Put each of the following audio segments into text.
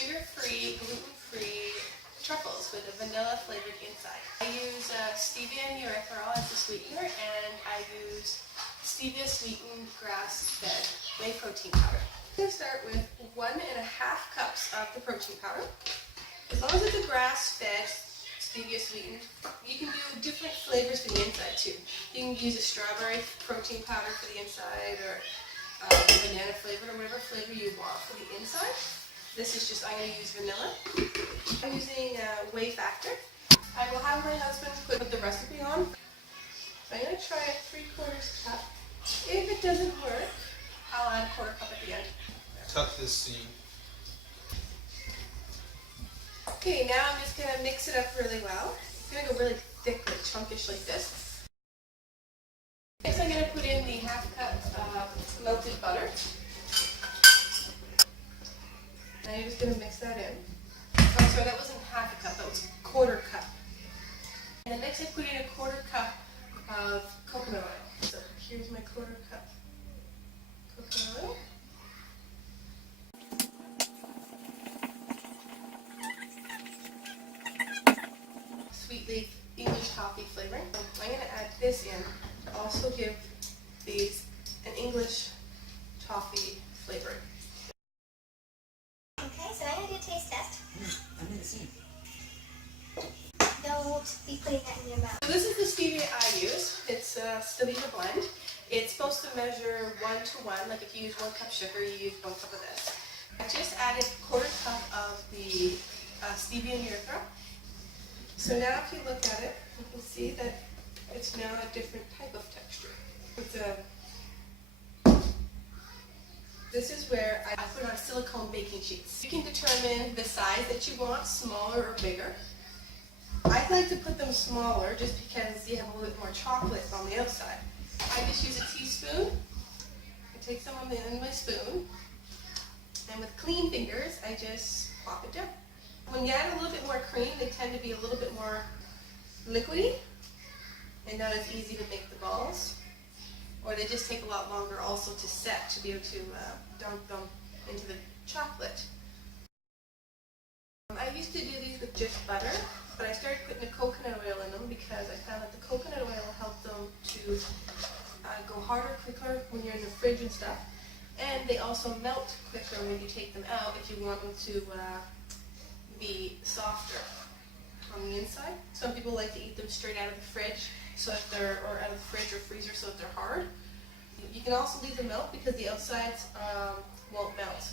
sugar-free, gluten-free truffles with a vanilla flavored inside. I use stevia and erythritol as the sweetener, and I use stevia sweetened grass-fed whey protein powder. I'm going to start with 1.5 cups of the protein powder. As long as it's a grass-fed, stevia sweetened, you can do different flavors for the inside too. You can use a strawberry protein powder for the inside, or banana flavored, or whatever flavor you want for the inside. This is just, I'm going to use vanilla. I'm using whey factor. I will have my husband put the recipe on. So I'm going to try a 3/4 cup. If it doesn't work, I'll add a 1/4 cup at the end. Tuck this seam. Okay, now I'm just going to mix it up really well. It's going to go really thick, like chunkish like this. Next I'm going to put in the 1/2 cup of melted butter. And I'm just going to mix that in. Oh, sorry, that wasn't 1/2 cup, that was 1/4 cup. And then next I put in a 1/4 cup of coconut oil. So here's my 1/4 cup coconut oil. Sweet Leaf English Toffee flavoring. I'm going to add this in to also give these an English toffee flavoring. Okay, so I'm going to do a taste test. I'm going to see. Don't be putting that in your mouth. So this is the stevia I use. It's a stevia blend. It's supposed to measure 1 to 1. Like if you use 1 cup sugar, you use 1 cup of this. I just added 1/4 cup of the stevia and erythritol. So now if you look at it, you can see that it's now a different type of texture. This is where I put on silicone baking sheets. You can determine the size that you want, smaller or bigger. I like to put them smaller just because you have a little bit more chocolate on the outside. I just use a teaspoon. I take some in my spoon, and with clean fingers, I just plop it down. When you add a little bit more cream, they tend to be a little bit more liquidy and not as easy to make the balls. Or they just take a lot longer also to set, to be able to dunk them into the chocolate. I used to do these with just butter, but I started putting the coconut oil in them because I found that the coconut oil helped them to go harder, quicker when you're in the fridge and stuff. And they also melt quicker when you take them out if you want them to be softer on the inside. Some people like to eat them straight out of the fridge, so if they're, or out of the fridge or freezer, so if they're hard. You can also leave them melt because the outsides won't melt.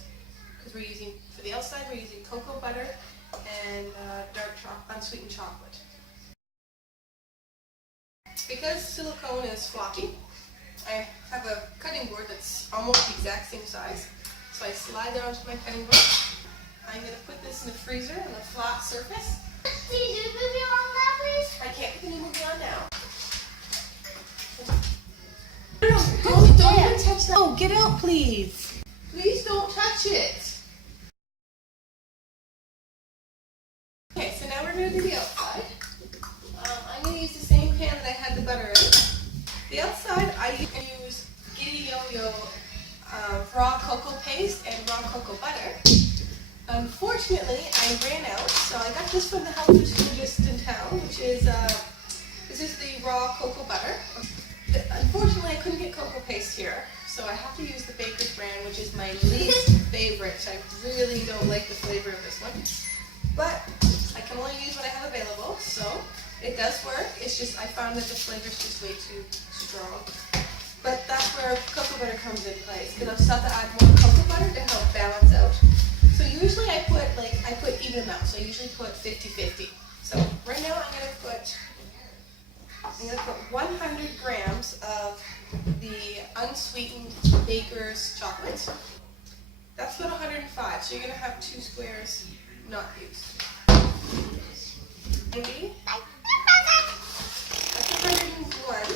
Because we're using, for the outside, we're using cocoa butter and unsweetened chocolate. Because silicone is floppy, I have a cutting board that's almost the exact same size. So I slide that onto my cutting board. I'm going to put this in the freezer on a flat surface. Can you do the movie on that, please? I can't put the new movie on now. Don't even touch that. Oh, get out, please. Please don't touch it. Okay, so now we're going to do the outside. I'm going to use the same pan that I had the butter in. The outside, I use Giddy Yo-Yo raw cocoa paste and raw cocoa butter. Unfortunately, I ran out, so I got this from the health food store just in town, which is, this is the raw cocoa butter. Unfortunately, I couldn't get cocoa paste here, so I have to use the Baker's brand, which is my least favorite. I really don't like the flavor of this one. But I can only use what I have available, so it does work. It's just I found that the flavor is just way too strong. But that's where cocoa butter comes in place, because I've started to add more cocoa butter to help balance out. So usually I put even amounts. So I usually put 50-50. So right now I'm going to put 100 grams of the unsweetened Baker's chocolate. That's about 105, so you're going to have 2 squares not used. Maybe. That's 101.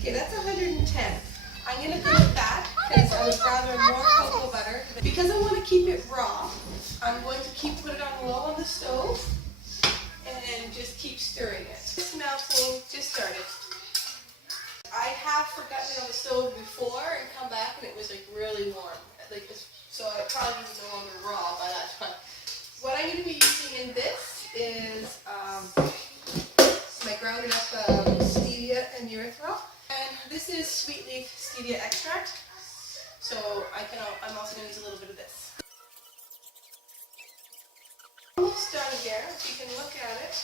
Okay, that's 110. I'm going to go with that because I would rather more cocoa butter. Because I want to keep it raw, I'm going to put it on low on the stove and just keep stirring it. It's melting, just started. I have forgotten it on the stove before and come back and it was like really warm. So it probably was no longer raw by that time. What I'm going to be using in this is my grounded up stevia and erythritol. And this is Sweet Leaf Stevia extract. So I'm also going to use a little bit of this. Almost done here. If you can look at it,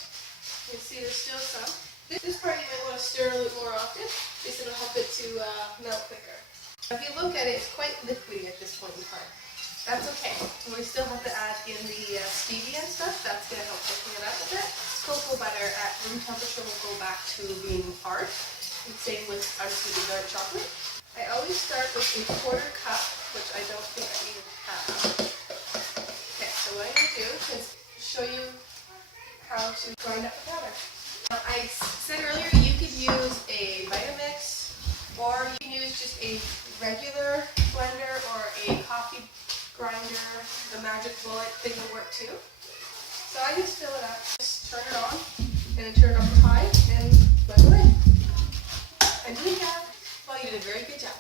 you can see there's still some. This part you might want to stir a little more often. This will help it to melt quicker. If you look at it, it's quite liquidy at this point in time. That's okay. We still have to add in the stevia and stuff. That's going to help thicken it up a bit. Cocoa butter at room temperature will go back to being hard. And same with unsweetened dark chocolate. I always start with a 1/4 cup, which I don't think I even have. Okay, so what I'm going to do is show you how to grind up the powder. Now, I said earlier you could use a Vitamix, or you can use just a regular blender or a coffee grinder. The magic bullet thing will work too. So I just fill it up, just turn it on, and then turn it up high, and blend away. And do that. Well, you did a very good job.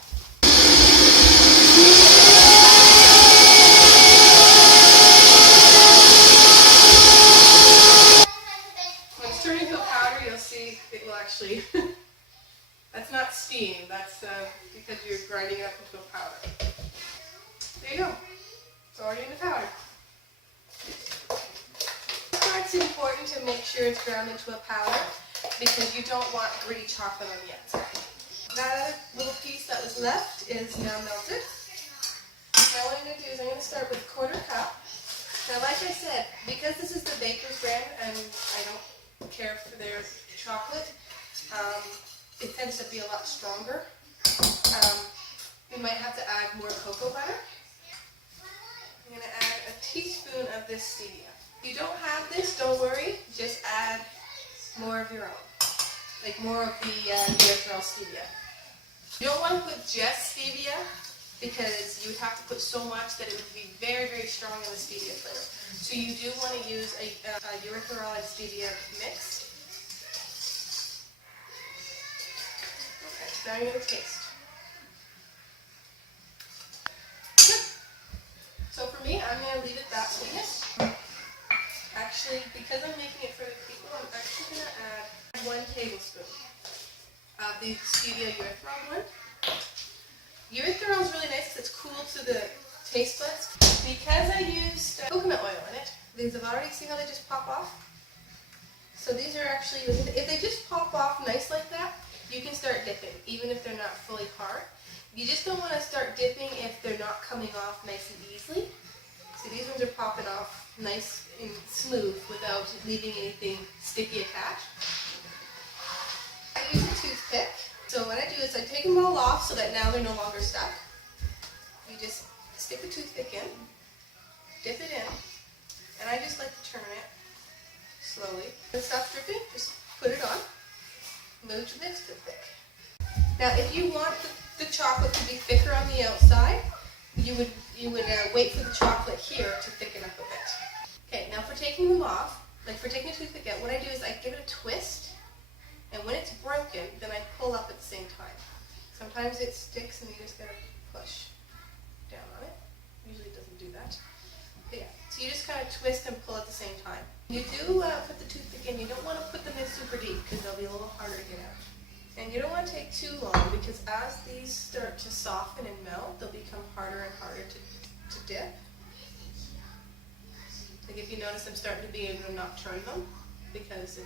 When it's turning into a powder, you'll see it will actually, that's not steam, that's because you're grinding it up into a powder. There you go. It's already in the powder. It's important to make sure it's ground into a powder because you don't want gritty chocolate on the outside. That little piece that was left is now melted. Now what I'm going to do is I'm going to start with 1/4 cup. Now like I said, because this is the baker's brand and I don't care for their chocolate, it tends to be a lot stronger. You might have to add more cocoa butter. I'm going to add a teaspoon of this stevia. If you don't have this, don't worry, just add more of your own. Like more of the Erythritol stevia. You don't want to put just stevia because you would have to put so much that it would be very, very strong in the stevia flavor. So you do want to use a Erythritol and stevia mix. Okay, so now you're going to taste. Good. So for me, I'm going to leave it that sweetness. Actually, because I'm making it for the people, I'm actually going to add 1 tablespoon of the stevia erythritol blend. Erythritol is really nice because it's cool to the taste buds. Because I used coconut oil in it, these have already seen how they just pop off. So these are actually, if they just pop off nice like that, you can start dipping, even if they're not fully hard. You just don't want to start dipping if they're not coming off nice and easily. So these ones are popping off nice and smooth without leaving anything sticky attached. I use a toothpick. So what I do is I take them all off so that now they're no longer stuck. You just stick the toothpick in, dip it in, and I just like to turn it slowly. When it stops dripping, just put it on, move to the next toothpick. Now if you want the chocolate to be thicker on the outside, you would wait for the chocolate here to thicken up a bit. Okay, now for taking them off, like for taking a toothpick out, what I do is I give it a twist, and when it's broken, then I pull up at the same time. Sometimes it sticks and you just gotta push down on it. Usually it doesn't do that. But yeah, so you just kind of twist and pull at the same time. You do put the toothpick in, you don't want to put them in super deep because they'll be a little harder to get out. And you don't want to take too long because as these start to soften and melt, they'll become harder and harder to dip. Like if you notice, I'm starting to be able to not turn them because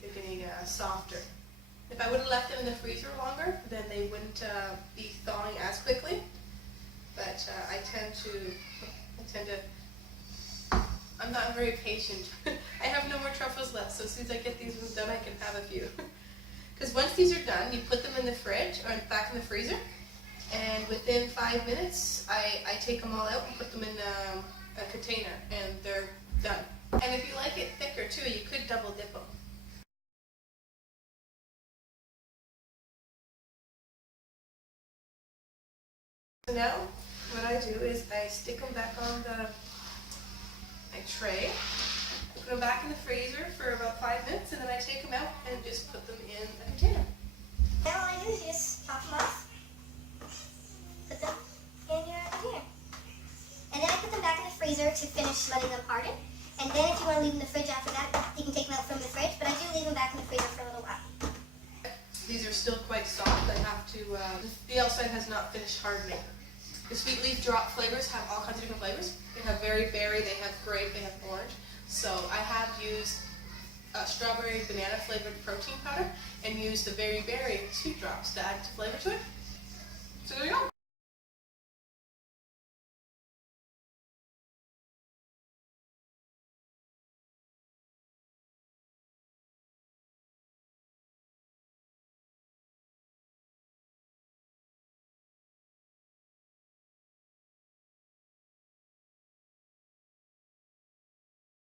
they're getting softer. If I would have left them in the freezer longer, then they wouldn't be thawing as quickly. But I tend to, I'm not very patient. I have no more truffles left, so as soon as I get these ones done, I can have a few. Because once these are done, you put them in the fridge or back in the freezer, and within 5 minutes, I take them all out and put them in a container, and they're done. And if you like it thicker too, you could double dip them. So now, what I do is I stick them back on my tray, put them back in the freezer for about 5 minutes, and then I take them out and just put them in a container. Now all I do is just pop them off, put them in your container. And then I put them back in the freezer to finish letting them harden. And then if you want to leave them in the fridge after that, you can take them out from the fridge. But I do leave them back in the freezer for a little while. These are still quite soft. I have to, the outside has not finished hardening. The Sweet Leaf drop flavors have all kinds of different flavors. They have very berry, they have grape, they have orange. So I have used strawberry banana flavored protein powder and used the very berry sweet drops to add flavor to it. So there you go.